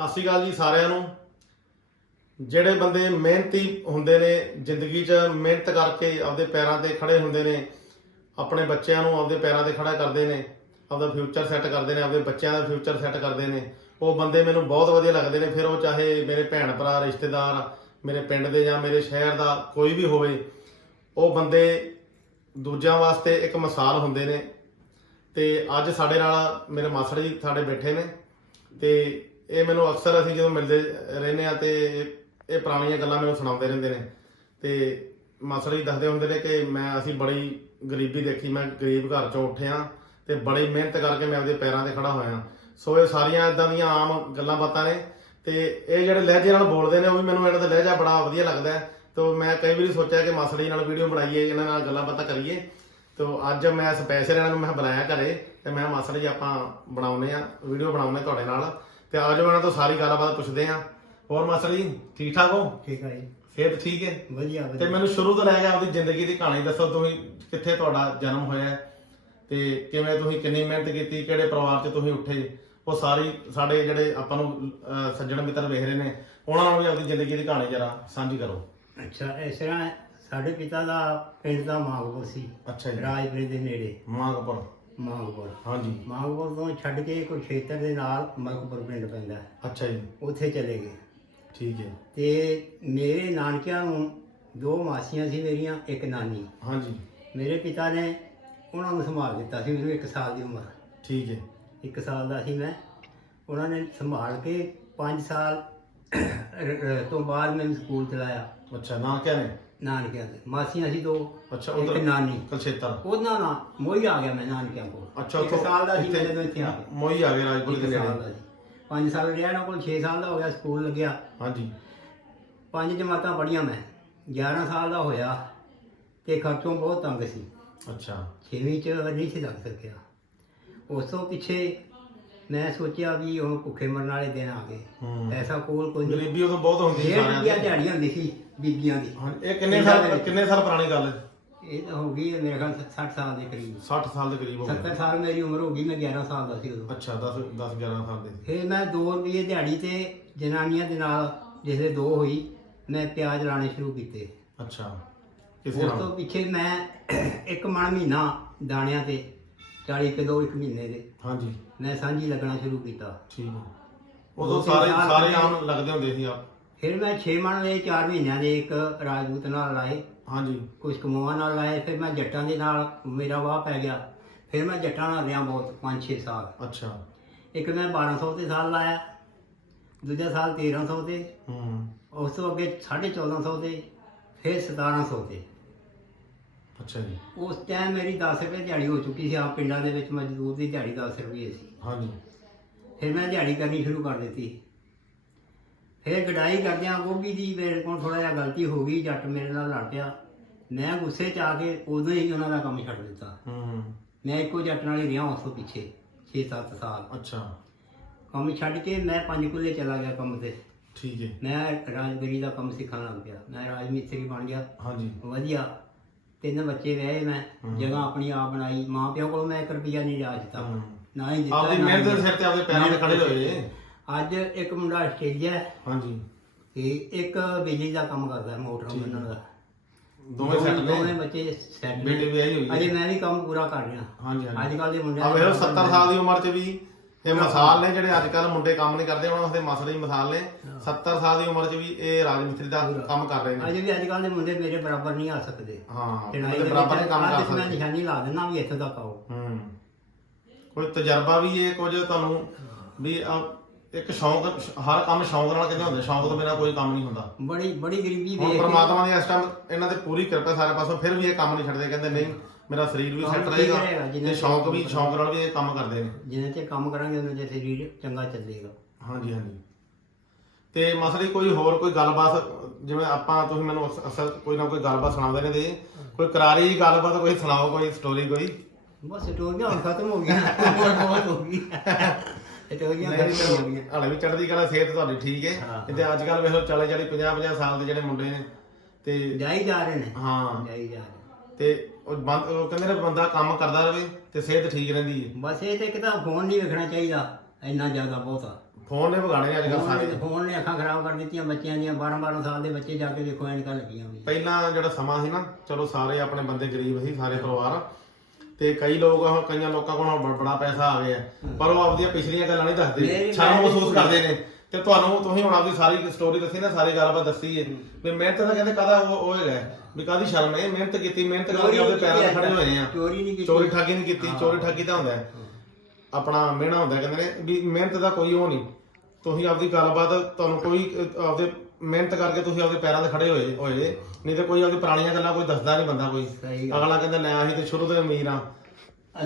ਸਤਿ ਸ਼੍ਰੀ ਅਕਾਲ ਜੀ ਸਾਰਿਆਂ ਨੂੰ। ਜਿਹੜੇ ਬੰਦੇ ਮਿਹਨਤੀ ਹੁੰਦੇ ਨੇ, ਜ਼ਿੰਦਗੀ 'ਚ ਮਿਹਨਤ ਕਰਕੇ ਆਪਦੇ ਪੈਰਾਂ ਤੇ ਖੜੇ ਹੁੰਦੇ ਨੇ, ਆਪਣੇ ਬੱਚਿਆਂ ਨੂੰ ਆਪਦੇ ਪੈਰਾਂ ਤੇ ਖੜਾ ਕਰਦੇ ਨੇ, ਆਪਦਾ ਫਿਊਚਰ ਸੈੱਟ ਕਰਦੇ ਨੇ, ਆਪਦੇ ਬੱਚਿਆਂ ਦਾ ਫਿਊਚਰ ਸੈੱਟ ਕਰਦੇ ਨੇ, ਉਹ ਬੰਦੇ ਮੈਨੂੰ ਬਹੁਤ ਵਧੀਆ ਲੱਗਦੇ ਨੇ। ਫਿਰ ਉਹ ਚਾਹੇ ਮੇਰੇ ਭੈਣ ਭਰਾ, ਰਿਸ਼ਤੇਦਾਰ, ਮੇਰੇ ਪਿੰਡ ਦੇ ਜਾਂ ਮੇਰੇ ਸ਼ਹਿਰ ਦਾ ਕੋਈ ਵੀ ਹੋਵੇ, ਉਹ ਬੰਦੇ ਦੂਜਿਆਂ ਵਾਸਤੇ ਇੱਕ ਮਿਸਾਲ ਹੁੰਦੇ ਨੇ। ਤੇ ਅੱਜ ਸਾਡੇ ਨਾਲ ਮੇਰੇ ਮਾਸੜ ਜੀ ਸਾਡੇ ਬੈਠੇ ਨੇ ਤੇ ਇਹ ਮੈਨੂੰ ਅਕਸਰ ਅਸੀਂ ਜਦੋਂ ਮਿਲਦੇ ਰਹਿੰਦੇ ਆ ਤੇ ਇਹ- ਇਹ ਪੁਰਾਣੀਆਂ ਗੱਲਾਂ ਮੈਨੂੰ ਸੁਣਾਉਂਦੇ ਰਹਿੰਦੇ ਨੇ। ਤੇ ਮਾਸੜ ਜੀ ਦੱਸਦੇ ਹੁੰਦੇ ਨੇ ਕਿ ਮੈਂ ਅਸੀਂ ਬੜੀ ਗਰੀਬੀ ਦੇਖੀ, ਮੈਂ ਗਰੀਬ ਘਰ ਚੋਂ ਉੱਠਿਆ ਤੇ ਬੜੀ ਮਿਹਨਤ ਕਰਕੇ ਮੈਂ ਆਪਦੇ ਪੈਰਾਂ ਤੇ ਖੜਾ ਹੋਇਆ। ਸੋ ਇਹ ਸਾਰੀਆਂ ਇਦਾਂ ਦੀਆਂ ਆਮ ਗੱਲਾਂ ਬਾਤਾਂ ਨੇ ਤੇ ਇਹ ਜਿਹੜੇ ਲਹਿਜੇ ਨਾਲ ਬੋਲਦੇ ਨੇ, ਉਹ ਵੀ ਮੈਨੂੰ ਇਹਨਾਂ ਦਾ ਲਹਿਜਾ ਬੜਾ ਵਧੀਆ ਲੱਗਦਾ ਹੈ। ਤੇ ਮੈਂ ਕਈ ਵਾਰੀ ਸੋਚਿਆ ਕਿ ਮਾਸੜ ਨਾਲ ਵੀਡੀਓ ਬਣਾਈਏ, ਇਹਨਾਂ ਨਾਲ ਗੱਲਾਂ ਬਾਤਾਂ ਕਰੀਏ। ਤੋ ਅੱਜ ਮੈਂ ਸਪੈਸ਼ਲ ਇਹਨਾਂ ਨੂੰ ਮੈਂ ਬੁਲਾਇਆ ਘਰੇ ਤੇ ਮੈਂ ਮਾਸੜ ਆਪਾਂ ਬਣਾਉਨੇ ਆ ਵੀਡੀਓ ਬਣਾਉਨੇ ਤੁਹਾਡੇ ਨਾਲ। ਤੇ ਆਜੋ ਇਹਨਾਂ ਤੋਂ ਸਾਰੀ ਗੱਲਬਾਤ ਪੁੱਛਦੇ ਆ ਹੋਰ ਮਾਸੜ ਜੀ ਠੀਕ ਠਾਕ ਹੋ? ਠੀਕ ਹੈ ਜੀ। ਸਿਹਤ ਠੀਕ ਹੈ? ਵਧੀਆ ਤੇ ਵਧੀਆ ਮੈਨੂੰ ਸ਼ੁਰੂ ਤੋਂ ਲੈ ਕੇ ਆਪਦੀ ਜ਼ਿੰਦਗੀ ਦੀ ਕਹਾਣੀ ਦੱਸੋ ਤੁਸੀਂ ਕਿੱਥੇ ਤੁਹਾਡਾ ਜਨਮ ਹੋਇਆ ਹੈ ਤੇ ਕਿਵੇਂ ਤੁਸੀਂ ਕਿੰਨੀ ਮਿਹਨਤ ਕੀਤੀ ਕਿਹੜੇ ਪਰਿਵਾਰ 'ਚ ਤੁਸੀਂ ਉੱਠੇ? ਉਹ ਸਾਰੀ ਸਾਡੇ ਜਿਹੜੇ ਆਪਾਂ ਨੂੰ ਅਹ, ਸੱਜਣ ਮਿੱਤਰ ਵੇਖ ਰਹੇ ਨੇ ਉਹਨਾਂ ਨੂੰ ਵੀ ਆਪਦੀ ਜ਼ਿੰਦਗੀ ਦੀ ਕਹਾਣੀ ਜਰਾ ਸਾਂਝੀ ਕਰੋ। ਅੱਛਾ ਇਸ ਤਰ੍ਹਾਂ ਹੈ, ਸਾਡੇ ਪਿਤਾ ਦਾ ਪਿੰਡ ਦਾ ਮਾਂਗਪੁਰ ਸੀ ਅੱਛਾ ਜੀ। ਰਾਜਪੁਰ ਦੇ ਨੇੜੇ। ਮਾਂਗਪੁਰ ਮਾਂਗਪੁਰ ਹਾਂਜੀ। ਮਾਂਗਪੁਰ ਤੋਂ ਛੱਡ ਕੇ ਕੋਈ ਖੇਤਰ ਦੇ ਨਾਲ ਮਲਕਪੁਰ ਪਿੰਡ ਪੈਂਦਾ ਹੈ। ਅੱਛਾ ਜੀ। ਉੱਥੇ ਚਲੇ ਗਏ। ਠੀਕ ਹੈ। ਤੇ ਮੇਰੇ ਨਾਨਕਿਆਂ ਨੂੰ ਦੋ ਮਾਸੀਆਂ ਸੀ ਮੇਰੀਆਂ ਇੱਕ ਨਾਨੀ। ਹਾਂਜੀ। ਮੇਰੇ ਪਿਤਾ ਨੇ ਉਹਨਾਂ ਨੂੰ ਸੰਭਾਲ ਦਿੱਤਾ ਸੀ ਮੈਨੂੰ 1 ਸਾਲ ਦੀ ਉਮਰ। ਠੀਕ ਹੈ। 1 ਸਾਲ ਦਾ ਸੀ ਮੈਂ। ਉਹਨਾਂ ਨੇ ਸੰਭਾਲ ਕੇ 5 ਸਾਲ ਤੋਂ ਬਾਅਦ ਮੈਨੂੰ ਸਕੂਲ ਚਲਾਇਆ। ਅੱਛਾ ਨਾ ਕਿਆ ਨੇ? ਨਾਨਕਿਆਂ ਦੇ। ਮਾਸੀਆਂ ਸੀ ਦੋ ਅੱਛਾ ਇੱਕ ਉਧਰ ਨਾਨੀ। ਕਲਛੇਤਰ। ਉਹਨਾਂ ਨਾਲ ਮੋਈ ਆ ਗਿਆ ਮੈਂ ਨਾਨਕਿਆਂ ਕੋਲ। ਅੱਛਾ ਇੱਕ ਉੱਥੋਂ ਸਾਲ ਦਾ ਸੀ ਇੱਥੇ- ਜਦੋਂ ਇੱਥੇ ਆ ਗਿਆ। ਮੋਈ ਆ ਗਏ ਰਾਜਪੁਰ ਦੇ ਇੱਕ ਸਾਲ ਨੇੜੇ ਦਾ ਸੀ। 5 ਸਾਲ ਰਿਹਾ ਨਾ ਕੋਲ 6 ਸਾਲ ਦਾ ਹੋ ਗਿਆ ਸਕੂਲ ਲੱਗਿਆ। ਹਾਂਜੀ। ਪੰਜ ਜਮਾਤਾਂ ਪੜ੍ਹੀਆਂ ਮੈਂ। 11 ਸਾਲ ਦਾ ਹੋਇਆ ਤੇ ਖਰਚੋਂ ਬਹੁਤ ਤੰਗ ਸੀ। ਅੱਛਾ। 6ਵੀਂ ਚ ਨਹੀਂ ਸੀ ਲੱਗ ਸਕਿਆ। ਉਸ ਤੋਂ ਪਿੱਛੇ ਮੈਂ ਸੋਚਿਆ ਵੀ ਹੁਣ ਭੁੱਖੇ ਮਰਨ ਵਾਲੇ ਦਿਨ ਆ ਗਏ। ਹੂੰ। ਪੈਸਾ ਕੋਲ ਕੋਈ ਨਹੀਂ ਗਰੀਬੀ ਉਦੋਂ ਬਹੁਤ ਹੁੰਦੀ ਸੀ ਸਾਰਿਆਂ ਦੀ। ਦਿਹਾੜੀ ਹੁੰਦੀ ਸੀ। ਬੀਬੀਆਂ ਦੀ। ਹਾਂ, ਇਹ ਕਿੰਨੇ ਸਾਲ ਕਿੰਨੇ ਸਾਲ ਪੁਰਾਣੀ ਗੱਲ ਹੈ? ਇਹ ਤਾਂ ਹੋ ਗਈ ਮੇਰੇ ਖਿਆਲ 60 ਸਾਲ ਦੇ ਕਰੀਬ। 60 ਸਾਲ ਦੇ ਕਰੀਬ ਹੋ ਗਏ। 70 ਸਾਲ ਮੇਰੀ ਉਮਰ ਹੋ ਗਈ ਮੈਂ 11 ਸਾਲ ਦਾ ਸੀ ਉਦੋਂ। ਅੱਛਾ 10 10 11 ਸਾਲ ਦੇ। ਫਿਰ ਮੈਂ 2 ਰੁਪਏ ਦਿਹਾੜੀ ਤੇ ਜਨਾਨੀਆਂ ਦੇ ਨਾਲ ਜਿਸਲੇ ਦੋ ਹੋਈ ਮੈਂ ਪਿਆਜ਼ ਲਾਣੇ ਸ਼ੁਰੂ ਕੀਤੇ। ਅੱਛਾ ਉਸ ਤੋਂ ਪਿੱਛੇ ਮੈਂ ਇੱਕ ਮਣ ਮਹੀਨਾ ਦਾਣਿਆਂ ਤੇ 40 ਕਿਲੋ ਇੱਕ ਮਹੀਨੇ ਦੇ ਹਾਂਜੀ। ਮੈਂ ਸਾਂਝੀ ਲੱਗਣਾ ਸ਼ੁਰੂ ਕੀਤਾ। ਠੀਕ ਹੈ। ਉਦੋਂ ਸਾਰੇ ਸਾਰੇ ਆਮ ਲੱਗਦੇ ਹੁੰਦੇ ਸੀ ਆਪ। ਫਿਰ ਮੈਂ 6 ਮਣ ਦੇ 4 ਮਹੀਨਿਆਂ ਦੇ ਇੱਕ ਰਾਜਪੂਤ ਨਾਲ ਲਾਏ। ਹਾਂਜੀ। ਕੁਝ ਕਮੋਆਂ ਨਾਲ ਲਾਏ ਫਿਰ ਮੈਂ ਜੱਟਾਂ ਦੇ ਨਾਲ ਮੇਰਾ ਵਾਹ ਪੈ ਗਿਆ। ਫਿਰ ਮੈਂ ਜੱਟਾਂ ਨਾਲ ਰਿਹਾ ਬਹੁਤ 5-6 ਸਾਲ। ਅੱਛਾ। ਇੱਕ ਮੈਂ 1200 ਤੇ ਸਾਲ ਲਾਇਆ ਦੂਜਾ ਸਾਲ 1300 ਤੇ। ਹੂੰ। ਉਸ ਤੋਂ ਅੱਗੇ 1450 ਤੇ ਫਿਰ 1700 ਤੇ। ਅੱਛਾ ਜੀ। ਉਸ ਟਾਈਮ ਮੇਰੀ 10 ਰੁਪਏ ਦਿਹਾੜੀ ਹੋ ਚੁੱਕੀ ਸੀ ਆਪ ਪਿੰਡਾਂ ਦੇ ਵਿੱਚ ਮਜ਼ਦੂਰ ਦੀ ਦਿਹਾੜੀ 10 ਰੁਪਏ ਸੀ। ਹਾਂਜੀ। ਫਿਰ ਮੈਂ ਦਿਹਾੜੀ ਕਰਨੀ ਸ਼ੁਰੂ ਕਰ ਦਿੱਤੀ। ਫਿਰ ਗਡਾਈ ਕਰਦਿਆਂ ਗੋਭੀ ਦੀ ਮੇਰੇ ਕੋਲ ਥੋੜਾ ਜਿਹਾ ਗਲਤੀ ਹੋ ਗਈ ਜੱਟ ਮੇਰੇ ਨਾਲ ਲੜ ਪਿਆ। ਮੈਂ ਗੁੱਸੇ 'ਚ ਆ ਕੇ ਉਦੋਂ ਹੀ ਉਹਨਾਂ ਦਾ ਕੰਮ ਛੱਡ ਦਿੱਤਾ। ਹੂੰ। ਮੈਂ ਇੱਕੋ ਜੱਟ ਨਾਲ ਹੀ ਰਿਹਾ ਉਸ ਤੋਂ ਪਿੱਛੇ 6-7 ਸਾਲ। ਅੱਛਾ। ਕੰਮ ਛੱਡ ਕੇ ਮੈਂ ਪੰਜ ਕੁੱਲੇ ਚਲਾ ਗਿਆ ਕੰਮ ਤੇ। ਠੀਕ ਹੈ। ਮੈਂ ਰਾਜਗਰੀ ਦਾ ਕੰਮ ਸਿੱਖਣ ਲੱਗ ਪਿਆ। ਮੈਂ ਰਾਜ ਮਿਸਤਰੀ ਬਣ ਗਿਆ। ਹਾਂਜੀ। ਵਧੀਆ। ਤਿੰਨ ਬੱਚੇ ਵਿਆਹੇ ਮੈਂ। ਜਗ੍ਹਾ ਆਪਣੀ ਆਪ ਬਣਾਈ। ਮਾਂ ਪਿਓ ਕੋਲ ਮੈਂ 1 ਰੁਪਿਆ ਨਹੀਂ ਲਿਆ ਦਿੱਤਾ। ਨਾ ਹੀ ਦਿੱਤਾ ਆਪਦੀ ਮਿਹਨਤ ਦੇ। ਸਿਰ ਤੇ ਆਪਦੇ ਪੈਰਾਂ ਤੇ ਖੜੇ ਹੋਏ। ਅੱਜ ਇੱਕ ਮੁੰਡਾ ਆਸਟ੍ਰੇਲੀਆ ਹੈ। ਹਾਂਜੀ। ਤੇ ਇੱਕ ਬਿਜਲੀ ਦਾ ਕੰਮ ਕਰਦਾ ਹੈ, ਮੋਟਰ ਬੰਨਣ ਦਾ। ਦੋਵੇਂ ਸੈੱਟ ਦੋਵੇਂ ਨੇ ਬੱਚੇ ਸੈੱਟ ਬੇਟੀ ਵਿਆਹੀ ਹੋਈ ਹੈ। ਅਜੇ ਮੈਂ ਵੀ ਕੰਮ ਪੂਰਾ ਕਰ ਰਿਹਾ। ਹਾਂਜੀ ਅੱਜ ਕੱਲ ਦੇ ਮੁੰਡੇ ਆ ਵੇਖੋ 70 ਸਾਲ ਦੀ ਉਮਰ 'ਚ ਵੀ ਇਹ ਮਿਸਾਲ ਨੇ ਜਿਹੜੇ ਅੱਜ ਕੱਲ ਮੁੰਡੇ ਕੰਮ ਨਹੀਂ ਕਰਦੇ ਉਹਨਾਂ ਵਾਸਤੇ ਮਸਲੇ ਹੀ ਮਿਸਾਲ ਨੇ। 70 ਸਾਲ ਦੀ ਉਮਰ 'ਚ ਵੀ ਇਹ ਰਾਜ ਮਿਸਤਰੀ ਦਾ ਕੰਮ ਕਰ ਰਹੇ ਨੇ। ਅਜੇ ਵੀ ਅੱਜ ਕੱਲ ਦੇ ਮੁੰਡੇ ਮੇਰੇ ਬਰਾਬਰ ਨਹੀਂ ਆ ਸਕਦੇ। ਹਾਂ ਚੜਾਈ ਤੇ ਦੇ ਬਰਾਬਰ ਨੇ ਕੰਮ ਕਰ ਅੱਜ ਮੈਂ ਸਕਦੇ। ਨਿਸ਼ਾਨੀ ਲਾ ਦਿੰਦਾ ਵੀ ਇੱਥੇ ਤੱਕ ਆਓ। ਹੂੰ। ਕੋਈ ਤਜਰਬਾ ਵੀ ਇਹ ਕੁਝ ਤੁਹਾਨੂੰ ਵੀ ਆ ਇੱਕ ਸ਼ੌਂਕ ਹਰ ਕੰਮ ਸ਼ੌਂਕ ਨਾਲ ਕਿਤੇ ਹੁੰਦੇ ਸ਼ੌਂਕ ਤੋਂ ਬਿਨਾ ਕੋਈ ਕੰਮ ਨਹੀਂ ਹੁੰਦਾ। ਬੜੀ ਬੜੀ ਗਰੀਬੀ ਹੁਣ ਕੇ। ਪ੍ਰਮਾਤਮਾ ਦੀ ਇਸ ਟਾਈਮ ਇਹਨਾਂ ਤੇ ਪੂਰੀ ਕਿਰਪਾ ਸਾਰੇ ਪਾਸੋਂ ਫਿਰ ਵੀ ਇਹ ਕੰਮ ਨਹੀਂ ਛੱਡਦੇ ਕਹਿੰਦੇ ਨਹੀਂ ਮੇਰਾ ਸਰੀਰ ਵੀ ਕੰਮ ਸੈੱਟ ਠੀਕ ਰਹੇਗਾ ਰਹੇਗਾ, ਜਿੰਨਾ ਤੇ ਸ਼ੌਂਕ ਵੀ ਸ਼ੌਂਕ ਨਾਲ ਵੀ ਇਹ ਕੰਮ ਕਰਦੇ ਨੇ। ਜਿੰਨੇ ਤੇ ਕੰਮ ਕਰਾਂਗੇ ਉਹਨਾਂ ਦੇ ਸਰੀਰ ਚੰਗਾ ਚੱਲੇਗਾ। ਹਾਂਜੀ ਹਾਂਜੀ। ਤੇ ਮਸਲੇ ਕੋਈ ਹੋਰ ਕੋਈ ਗੱਲਬਾਤ ਜਿਵੇਂ ਆਪਾਂ ਤੁਸੀਂ ਮੈਨੂੰ ਅਕਸ- ਅਕਸਰ ਕੋਈ ਨਾ ਕੋਈ ਗੱਲਬਾਤ ਸੁਣਾਉਂਦੇ ਨੇ ਤੇ ਕੋਈ ਕਰਾਰੀ ਜਿਹੀ ਗੱਲਬਾਤ ਕੋਈ ਸੁਣਾਓ ਕੋਈ ਸਟੋਰੀ ਕੋਈ? ਬਸ ਸਟੋਰੀਆਂ ਹੁਣ ਖਤਮ ਹੋ ਗਈਆਂ ਬਹੁਤ ਹੋ ਗਈ। ਸਟੋਰੀਆਂ ਖਤਮ ਹੋ ਗਈਆਂ ਹਾਲੇ ਵੀ ਚੜ੍ਹਦੀ ਕਲਾ ਸਿਹਤ ਤੁਹਾਡੀ ਠੀਕ ਹੈ। ਹਾਂ, ਤੇ ਅੱਜ ਕੱਲ ਵੇਖੋ 40 40 50 50 ਸਾਲ ਦੇ ਜਿਹੜੇ ਮੁੰਡੇ ਨੇ ਤੇ ਜਾਈ ਜਾ ਰਹੇ ਨੇ। ਹਾਂ। ਜਾਈ ਜਾ ਰਹੇ ਤੇ ਉਹ ਬੰਦ- ਉਹ ਕਹਿੰਦੇ ਨੇ ਬੰਦਾ ਕੰਮ ਕਰਦਾ ਰਹੇ ਤੇ ਸਿਹਤ ਠੀਕ ਰਹਿੰਦੀ ਹੈ। ਬਸ ਇਹ ਤੇ ਇੱਕ ਤਾਂ ਫੋਨ ਨਹੀਂ ਵੇਖਣਾ ਚਾਹੀਦਾ ਇੰਨਾ ਜ਼ਿਆਦਾ ਬਹੁਤ। ਆ ਫੋਨ ਨੇ ਵਿਗਾੜੇ ਅੱਜ ਕੱਲ ਸਾਰੇ। ਫੋਨ ਨੇ ਅੱਖਾਂ ਖਰਾਬ ਕਰ ਦਿੱਤੀਆਂ ਬੱਚਿਆਂ ਦੀਆਂ 12 12 ਸਾਲ ਦੇ ਬੱਚੇ ਜਾ ਕੇ ਦੇਖੋ ਐਨਕਾਂ ਲੱਗੀਆਂ ਹੋਈਆਂ। ਪਹਿਲਾਂ ਜਿਹੜਾ ਸਮਾਂ ਸੀ ਨਾ ਚਲੋ ਸਾਰੇ ਆਪਣੇ ਬੰਦੇ ਗਰੀਬ ਸੀ ਸਾਰੇ ਪਰਿਵਾਰ। ਤੇ ਕਈ ਲੋਕ ਹੁਣ ਕਈਆਂ ਲੋਕਾਂ ਕੋਲ ਹੁਣ ਬ- ਬੜਾ ਪੈਸਾ ਆ ਗਿਆ। ਪਰ ਉਹ ਆਪਦੀਆਂ ਪਿਛਲੀਆਂ ਗੱਲਾਂ ਨਹੀਂ ਦੱਸਦੇ। ਸ਼ਰਮ ਮਹਿਸੂਸ ਕਰਦੇ ਨੇ। ਤੇ ਤੁਹਾਨੂੰ ਤੁਸੀਂ ਹੁਣ ਆਪਦੀ ਸਾਰੀ ਸਟੋਰੀ ਦੱਸੀ ਨਾ ਸਾਰੀ ਗੱਲਬਾਤ ਦੱਸੀ ਹੈ। ਵੀ ਮਿਹਨਤ ਤਾਂ ਕਹਿੰਦੇ ਕਾਹਦਾ ਉਹ ਉਹ ਹੈਗਾ। ਹੈ, ਵੀ ਕਾਹਦੀ ਸ਼ਰਮ ਹੈ ਮਿਹਨਤ ਕੀਤੀ ਮਿਹਨਤ ਕਰਕੇ ਆਪਦੇ ਪੈਰਾਂ ਤੇ ਖੜੇ ਹੋਏ ਆ। ਚੋਰੀ ਨਹੀਂ ਕੀਤੀ। ਚੋਰੀ ਠੱਗੀ ਨਹੀਂ ਕੀਤੀ ਚੋਰੀ ਠੱਗੀ ਤਾਂ ਹੁੰਦਾ ਹੈ। ਆਪਣਾ ਮਿਹਣਾ ਹੁੰਦਾ ਹੈ, ਕਹਿੰਦੇ ਨੇ ਵੀ ਮਿਹਨਤ ਦਾ ਕੋਈ ਉਹ ਨਹੀਂ। ਤੁਸੀਂ ਆਪਦੀ ਗੱਲਬਾਤ ਤੁਹਾਨੂੰ ਕੋਈ ਅਹ, ਆਪਦੇ ਮਿਹਨਤ ਕਰਕੇ ਤੁਸੀਂ ਆਪਦੇ ਪੈਰਾਂ ਤੇ ਖੜੇ ਹੋਏ ਹੋਏ। ਨਹੀਂ ਤੇ ਕੋਈ ਆਪਦੀ ਪੁਰਾਣੀਆਂ ਗੱਲਾਂ ਕੋਈ ਦੱਸਦਾ ਨਹੀਂ ਬੰਦਾ ਕੋਈ। ਸਹੀ ਅਗਲਾ ਕਹਿੰਦਾ ਲੈ ਅਸੀਂ ਤੇ ਸ਼ੁਰੂ ਤੋਂ ਹੀ ਅਮੀਰ ਆ।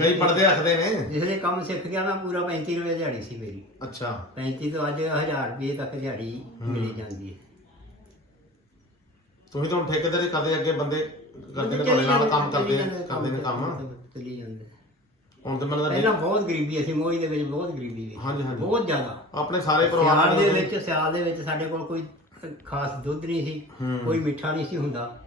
ਕਈ ਪੜਦੇ ਰੱਖਦੇ ਨੇ। ਜਿਸਲੇ ਕੰਮ ਸਿੱਖ ਗਿਆ ਮੈਂ ਪੂਰਾ 35 ਰੁਪਏ ਦਿਹਾੜੀ ਸੀ ਮੇਰੀ। ਅੱਛਾ। 35 ਤੋਂ ਅੱਜ 1000 ਰੁਪਏ ਤੱਕ ਦਿਹਾੜੀ ਮਿਲੀ ਜਾਂਦੀ ਹੈ। ਤੁਸੀਂ ਤਾਂ ਹੁਣ ਠੇਕੇਦਾਰੀ ਕਰਦੇ ਅੱਗੇ ਬੰਦੇ ਕਰਦੇ ਨੇ ਤੁਹਾਡੇ ਨਾਲ ਕੰਮ ਕਰਦੇ ਕਰਦੇ ਨੇ ਕੰਮ। ਚਲੀ ਜਾਂਦੇ। ਹੁਣ ਤੇ ਮੈਨੂੰ ਪਹਿਲਾਂ ਬਹੁਤ ਗਰੀਬੀ ਸੀ ਮੋਹੀ ਦੇ ਵਿੱਚ ਬਹੁਤ ਗਰੀਬੀ ਸੀ। ਹਾਂਜੀ ਹਾਂਜੀ। ਬਹੁਤ ਜ਼ਿਆਦਾ। ਆਪਣੇ ਸਾਰੇ ਪਰਿਵਾਰ ਸਿਆਲ ਦੇ ਵਿੱਚ ਸਿਆਲ ਦੇ ਵਿੱਚ ਸਾਡੇ ਕੋਲ ਕੋਈ ਖਾਸ ਦੁੱਧ ਨਹੀਂ ਸੀ ਹੂੰ। ਕੋਈ ਮਿੱਠਾ ਨਹੀਂ ਸੀ ਹੁੰਦਾ।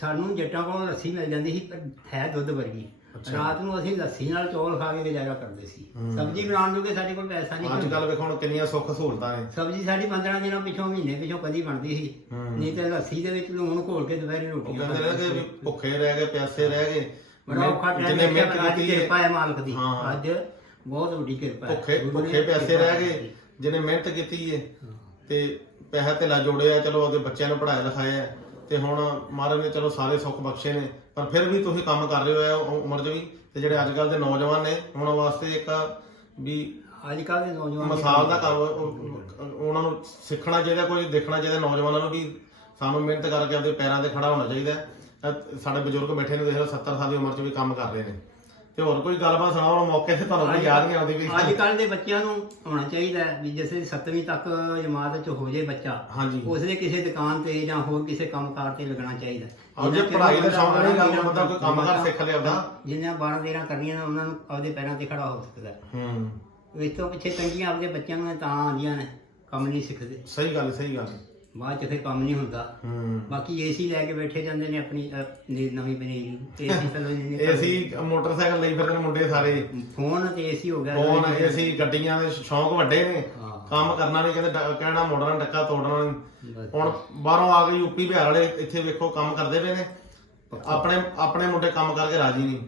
ਸਾਨੂੰ ਜੱਟਾਂ ਕੋਲੋਂ ਲੱਸੀ ਮਿਲ ਜਾਂਦੀ ਸੀ ਪਰ ਹੈ ਦੁੱਧ ਵਰਗੀ। ਰਾਤ ਨੂੰ ਅਸੀਂ ਲੱਸੀ ਨਾਲ ਚੌਲ ਖਾ ਕੇ ਗੁਜ਼ਾਰਾ ਕਰਦੇ ਸੀ। ਸਬਜ਼ੀ ਬਣਾਉਣ ਜੋਗੇ ਸਾਡੇ ਕੋਲ ਪੈਸਾ ਨਹੀਂ ਅੱਜ ਕੱਲ ਵੇਖੋ ਹੁਣ ਕਿੰਨੀਆਂ ਸੁੱਖ ਸਹੂਲਤਾਂ ਨੇ। ਸਬਜ਼ੀ ਸਾਡੀ 15 ਦਿਨਾਂ ਪਿੱਛੋਂ ਮਹੀਨੇ ਪਿੱਛੋਂ ਕਦੀ ਬਣਦੀ ਸੀ। ਹੂੰ। ਨਹੀਂ ਤੇ ਲੱਸੀ ਦੇ ਵਿੱਚ ਲੂਣ ਘੋਲ ਕੇ ਦੁਪਹਿਰੇ ਨੇ ਕਿ ਵੀ ਭੁੱਖੇ ਰਹਿ ਗਏ ਪਿਆਸੇ ਰਹਿ ਗਏ। ਬੜਾ ਔਖਾ ਟਾਈਮ ਜਿੰਨੇ ਮਿਹਨਤ ਅੱਜ ਕੀਤੀ ਹੈ। ਕਿਰਪਾ ਹੈ ਮਾਲਕ ਦੀ। ਹਾਂ। ਅੱਜ ਬਹੁਤ ਵੱਡੀ ਕਿਰਪਾ ਹੈ। ਭੁੱਖੇ ਪਿਆਸੇ ਰਹਿ ਗਏ। ਜਿਹਨੇ ਮਿਹਨਤ ਕੀਤੀ ਏ ਤੇ ਪੈਸਾ ਧੇਲਾ ਜੋੜਿਆ ਚਲੋ ਉਹਦੇ ਬੱਚਿਆਂ ਨੂੰ ਪੜ੍ਹਾਇਆ ਲਿਖਾਇਆ ਤੇ ਹੁਣ ਮਹਾਰਾਜ ਨੇ ਚਲੋ ਸਾਰੇ ਸੁੱਖ ਬਖਸ਼ੇ ਨੇ ਪਰ ਫਿਰ ਵੀ ਤੁਸੀਂ ਕੰਮ ਕਰ ਰਹੇ ਹੋ ਇਹ ਉ- ਉਮਰ 'ਚ ਵੀ। ਤੇ ਜਿਹੜੇ ਅੱਜ ਕੱਲ ਦੇ ਨੌਜਵਾਨ ਨੇ ਉਹਨਾਂ ਵਾਸਤੇ ਇੱਕ ਵੀ ਅੱਜ ਕੱਲ੍ਹ ਦੇ ਨੌਜਵਾਨ ਮਿਸਾਲ ਦਾ ਕੰਮ ਉਹ- ਉਹਨਾਂ ਨੂੰ ਸਿੱਖਣਾ ਚਾਹੀਦਾ ਕੋਈ ਦੇਖਣਾ ਚਾਹੀਦਾ ਨੌਜਵਾਨਾਂ ਨੂੰ ਵੀ ਸਾਨੂੰ ਮਿਹਨਤ ਕਰਕੇ ਆਪਣੇ ਪੈਰਾਂ ਤੇ ਖੜਾ ਹੋਣਾ ਚਾਹੀਦਾ। ਸਾਡੇ ਬਜ਼ੁਰਗ ਬੈਠੇ ਨੇ ਦੇਖ ਲਓ 70 ਸਾਲ ਦੀ ਉਮਰ 'ਚ ਵੀ ਕੰਮ ਕਰ ਰਹੇ ਨੇ। ਤੇ ਹੋਰ ਕੋਈ ਗੱਲਬਾਤ ਸੁਣਾਓ ਮੌਕੇ ਤੇ ਤੁਹਾਨੂੰ ਕੋਈ ਯਾਦ ਨਹੀਂ ਆਉਂਦੀ ਵੀ ਅੱਜ ਕੱਲ੍ਹ ਦੇ ਬੱਚਿਆਂ ਨੂੰ ਹੋਣਾ ਚਾਹੀਦਾ ਹੈ ਵੀ ਜਿਵੇਂ 7ਵੀਂ ਤੱਕ ਜਮਾਤ ਚ ਹੋ ਜੇ ਬੱਚਾ ਹਾਂਜੀ। ਉਸਦੇ ਕਿਸੇ ਦੁਕਾਨ ਤੇ ਜਾਂ ਹੋਰ ਕਿਸੇ ਕੰਮਕਾਰ ਤੇ ਲੱਗਣਾ ਚਾਹੀਦਾ ਚਿਰ ਪੜ੍ਹਾਈ ਦਾ ਸ਼ੌਂਕ ਨਹੀਂ ਗਾ, ਬਾਰਾਂ ਬੰਦਾ ਕੋਈ ਕੰਮ ਕਾਰ ਸਿੱਖ ਲਿਆ ਆਪਦਾ। ਜਿੰਨਾ 12 13 ਕਰਨੀਆਂ ਨੇ ਉਹਨਾਂ ਨੂੰ ਆਪਦੇ ਪੈਰਾਂ ਤੇ ਖੜਾ ਹੋ ਸਕਦਾ ਹੈ। ਹੂੰ। ਇਸ ਤੋਂ ਪਿੱਛੇ ਤੰਗੀਆਂ ਆਪਦੇ ਬੱਚਿਆਂ ਨੂੰ ਤਾਂ ਆਉਂਦੀਆਂ ਨੇ ਕੰਮ ਨਹੀਂ ਸਿੱਖਦੇ। ਸਹੀ ਗੱਲ ਸਹੀ ਗੱਲ। ਬਾਅਦ ਚ ਫਿਰ ਕੰਮ ਨਹੀਂ ਹੁੰਦਾ। ਹੂੰ। ਬਾਕੀ ਏਸੀ ਲੈ ਕੇ ਬੈਠੇ ਜਾਂਦੇ ਨੇ ਆਪਣੀ ਅਹ, ਨੀ- ਨਵੀਂ ਬਣੀ ਏਸੀ ਚਲੋ ਜੀ ਏਸੀ ਮੋਟਰਸਾਈਕਲ ਲਈ ਫਿਰਦੇ ਨੇ ਮੁੰਡੇ ਸਾਰੇ। ਫੋਨ ਤੇ ਏਸੀ ਹੋ ਗਿਆ। ਫੋਨ ਏਸੀ ਗੱਡੀਆਂ ਦੇ ਸ਼ੌਂਕ ਵੱਡੇ ਨੇ। ਹਾਂ। ਕੰਮ ਕਰਨਾ ਨਹੀਂ ਕਹਿੰਦੇ ਡ- ਕਹਿਣਾ ਮੋੜਨਾ ਡੱਕਾ ਤੋੜਨਾ ਨਹੀਂ ਬਸ। ਹੁਣ ਬਾਹਰੋਂ ਆ ਕੇ ਯੂਪੀ ਬਿਹਾਰ ਵਾਲੇ ਇੱਥੇ ਵੇਖੋ ਕੰਮ ਕਰਦੇ ਪਏ ਨੇ। ਆਪਣੇ ਆਪਣੇ ਮੁੰਡੇ ਕੰਮ ਕਰਕੇ ਰਾਜੀ ਨਹੀਂ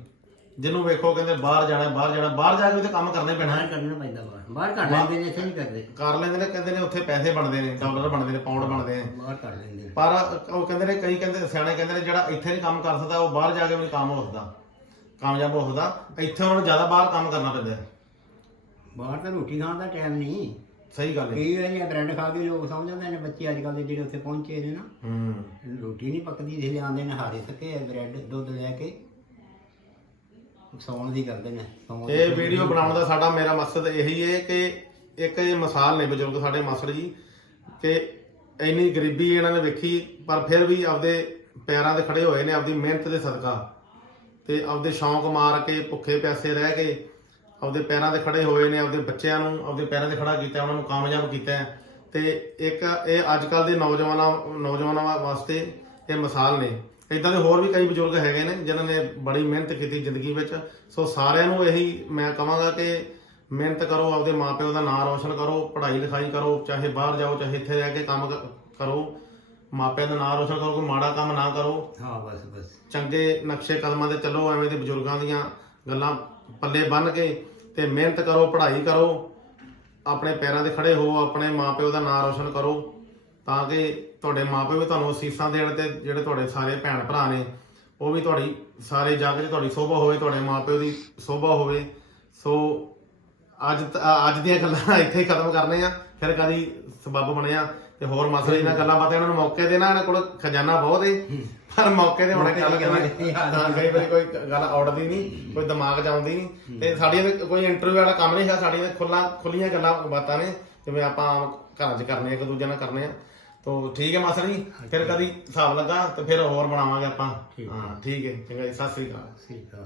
ਜਿਹਨੂੰ ਵੇਖੋ ਕਹਿੰਦੇ ਬਾਹਰ ਜਾਣਾ ਬਾਹਰ ਜਾਣਾ ਬਾਹਰ ਜਾ ਕੇ ਵੀ ਤੇ ਕੰਮ ਕਰਨਾ ਹੀ ਪੈਣਾ। ਬਾਹਰ ਕਰਨਾ ਪੈਂਦਾ ਬਾਹਰ ਬਾਹਰ ਲੈਂਦੇ ਨੇ ਇੱਥੇ ਨਹੀਂ ਕਰਦੇ। ਕਰ ਲੈਂਦੇ ਨੇ ਕਹਿੰਦੇ ਨੇ ਉੱਥੇ ਪੈਸੇ ਬਣਦੇ ਨੇ ਡਾਲਰ ਬਣਦੇ ਨੇ ਪਾਉਂਡ ਬਣਦੇ ਨੇ। ਬਾਹਰ ਕਰ ਲੈਂਦੇ ਨੇ। ਪਰ ਉਹ ਕਹਿੰਦੇ ਨੇ ਕਈ ਕਹਿੰਦੇ ਸਿਆਣੇ ਕਹਿੰਦੇ ਨੇ ਜਿਹੜਾ ਇੱਥੇ ਨਹੀਂ ਕੰਮ ਕਰ ਸਕਦਾ ਉਹ ਬਾਹਰ ਜਾ ਕੇ ਵੀ ਕੰਮ ਹੋ ਸਕਦਾ ਕਾਮਯਾਬ ਹੋ ਸਕਦਾ ਇੱਥੇ ਹੁਣ ਜ਼ਿਆਦਾ ਬਾਹਰ ਕੰਮ ਕਰਨਾ ਪੈਂਦਾ। ਹੈ। ਬਾਹਰ ਤਾਂ ਰੋਟੀ ਖਾਣ ਦਾ ਟਾਈਮ ਨਹੀਂ। ਸਹੀ ਗੱਲ ਹੈ। ਕਈ ਵਾਰੀ ਬ੍ਰੈਡ ਖਾ ਕੇ ਲੋਕ ਸਮਝ ਜਾਂਦੇ ਨੇ ਬੱਚੇ ਅੱਜ ਕੱਲ੍ਹ ਦੇ ਜਿਹੜੇ ਉੱਥੇ ਪਹੁੰਚੇ ਨੇ ਨਾ। ਹੂੰ। ਰੋਟੀ ਨਹੀਂ ਪੱਕਦੀ ਜਿਹੜੇ ਆਉਂਦੇ ਨੇ ਹਾਰੇ ਸਕੇ ਬ੍ਰੈਡ ਦੁੱਧ ਲੈ ਕੇ। ਸੌਣ ਦੀ ਕਰਦੇ ਨੇ ਸੌਣ ਦੀ। ਇਹ ਵੀਡੀਓ ਬਣਾਉਣ ਦਾ ਸਾਡਾ ਮੇਰਾ ਮਕਸਦ ਇਹੀ ਹੈ ਕਿ ਇੱਕ ਇਹ ਮਿਸਾਲ ਨੇ ਬਜ਼ੁਰਗ ਸਾਡੇ ਮਾਸੜ ਜੀ ਕਿ ਇੰਨੀ ਗਰੀਬੀ ਇਹਨਾਂ ਨੇ ਵੇਖੀ ਪਰ ਫਿਰ ਵੀ ਆਪਦੇ ਪੈਰਾਂ ਤੇ ਖੜੇ ਹੋਏ ਨੇ ਆਪਦੀ ਮਿਹਨਤ ਦੇ ਸਦਕਾ ਤੇ ਆਪਦੇ ਸ਼ੌਂਕ ਮਾਰ ਕੇ ਭੁੱਖੇ ਪਿਆਸੇ ਰਹਿ ਕੇ ਆਪਦੇ ਪੈਰਾਂ ਤੇ ਖੜੇ ਹੋਏ ਨੇ ਆਪਦੇ ਬੱਚਿਆਂ ਨੂੰ ਆਪਦੇ ਪੈਰਾਂ ਤੇ ਖੜਾ ਕੀਤਾ ਉਹਨਾਂ ਨੂੰ ਕਾਮਯਾਬ ਕੀਤਾ ਹੈ। ਤੇ ਇੱਕ ਇਹ ਅੱਜ ਕੱਲ ਦੇ ਨੌਜਵਾਨਾਂ ਨੌਜਵਾਨਾਂ ਵਾਸਤੇ ਇਹ ਮਿਸਾਲ ਨੇ ਇਦਾਂ ਦੇ ਹੋਰ ਵੀ ਕਈ ਬਜ਼ੁਰਗ ਹੈਗੇ ਨੇ ਜਿਨ੍ਹਾਂ ਨੇ ਬੜੀ ਮਿਹਨਤ ਕੀਤੀ ਜ਼ਿੰਦਗੀ ਵਿੱਚ। ਸੋ ਸਾਰਿਆਂ ਨੂੰ ਇਹੀ ਮੈਂ ਕਹਾਂਗਾ ਕਿ ਮਿਹਨਤ ਕਰੋ ਆਪਦੇ ਮਾਪਿਓ ਦਾ ਨਾਮ ਰੋਸ਼ਨ ਕਰੋ ਪੜ੍ਹਾਈ ਲਿਖਾਈ ਕਰੋ ਚਾਹੇ ਬਾਹਰ ਜਾਓ ਚਾਹੇ ਇੱਥੇ ਰਹਿ ਕੇ ਕੰਮ ਕਰੋ। ਮਾਪਿਆਂ ਦਾ ਨਾਮ ਰੋਸ਼ਨ ਕਰੋ ਕੋਈ ਮਾੜਾ ਕੰਮ ਨਾ ਕਰੋ। ਹਾਂ ਬਸ ਬਸ। ਚੰਗੇ ਨਕਸ਼ੇ ਕਦਮਾਂ ਤੇ ਚੱਲੋ ਐਵੇਂ ਦੇ ਬਜ਼ੁਰਗਾਂ ਦੀਆਂ ਗੱਲਾਂ ਪੱਲੇ ਬੰਨ ਕੇ ਤੇ ਮਿਹਨਤ ਕਰੋ ਪੜ੍ਹਾਈ ਕਰੋ। ਆਪਣੇ ਪੈਰਾਂ ਤੇ ਖੜੇ ਹੋ ਆਪਣੇ ਮਾਪਿਓ ਦਾ ਨਾਮ ਰੋਸ਼ਨ ਕਰੋ ਤਾਂ ਕਿ ਤੁਹਾਡੇ ਮਾਪਿਓ ਵੀ ਤੁਹਾਨੂੰ ਅਸੀਸਾਂ ਦੇਣ ਤੇ ਜਿਹੜੇ ਤੁਹਾਡੇ ਸਾਰੇ ਭੈਣ ਭਰਾ ਨੇ ਉਹ ਵੀ ਤੁਹਾਡੀ ਸਾਰੇ ਜੱਗ 'ਚ ਤੁਹਾਡੀ ਸੋਭਾ ਹੋਵੇ ਤੁਹਾਡੇ ਮਾਪਿਓ ਦੀ ਸੋਭਾ ਹੋਵੇ। ਸੋ ਅੱਜ ਅੱਜ ਦੀਆਂ ਗੱਲਾਂ ਇੱਥੇ ਹੀ ਖਤਮ ਕਰਨੇ ਆ ਫਿਰ ਕਦੀ ਸਬੱਬ ਬਣਿਆ ਤੇ ਹੋਰ ਮਸਲੇ ਨਾਲ ਗੱਲਾਂ ਬਾਤਾਂ ਇਹਨਾਂ ਨੂੰ ਮੌਕੇ ਦੇ ਨਾ ਇਹਨਾਂ ਕੋਲ ਖਜ਼ਾਨਾ ਬਹੁਤ ਏ। ਪਰ ਮੌਕੇ ਤੇ ਹੁਣ ਗੱਲ ਕਰਾਂਗੇ ਹਾਂ, ਕਈ ਵਾਰੀ ਕੋਈ ਗੱਲ ਆਉੜਦੀ ਨਹੀਂ ਕੋਈ ਦਿਮਾਗ 'ਚ ਆਉਂਦੀ ਨਹੀਂ। ਤੇ ਸਾਡੀਆਂ ਕੋਈ ਇੰਟਰਵਿਊ ਵਾਲਾ ਕੰਮ ਨਹੀਂ ਹੈ ਸਾਡੀਆਂ ਖੁੱਲਾ ਖੁੱਲੀਆਂ ਗੱਲਾਂ ਬਾਤਾਂ ਨੇ ਜਿਵੇਂ ਆਪਾਂ ਆਮ ਘਰਾਂ 'ਚ ਕਰਨੇ ਆ ਇੱਕ ਦੂਜੇ ਨਾਲ ਕਰਨੇ ਆ। ਤੋ ਠੀਕ ਹੈ ਮਾਸਟਰ ਜੀ ਫਿਰ ਕਦੀ ਹਿਸਾਬ ਲੱਗਾ ਤੇ ਫਿਰ ਹੋਰ ਬਣਾਵਾਂਗੇ ਆਪਾਂ। ਹਾਂ। ਠੀਕ ਹੈ। ਚੰਗਾ ਜੀ ਸਤਿ ਸ੍ਰੀ ਅਕਾਲ। ਠੀਕ ਆ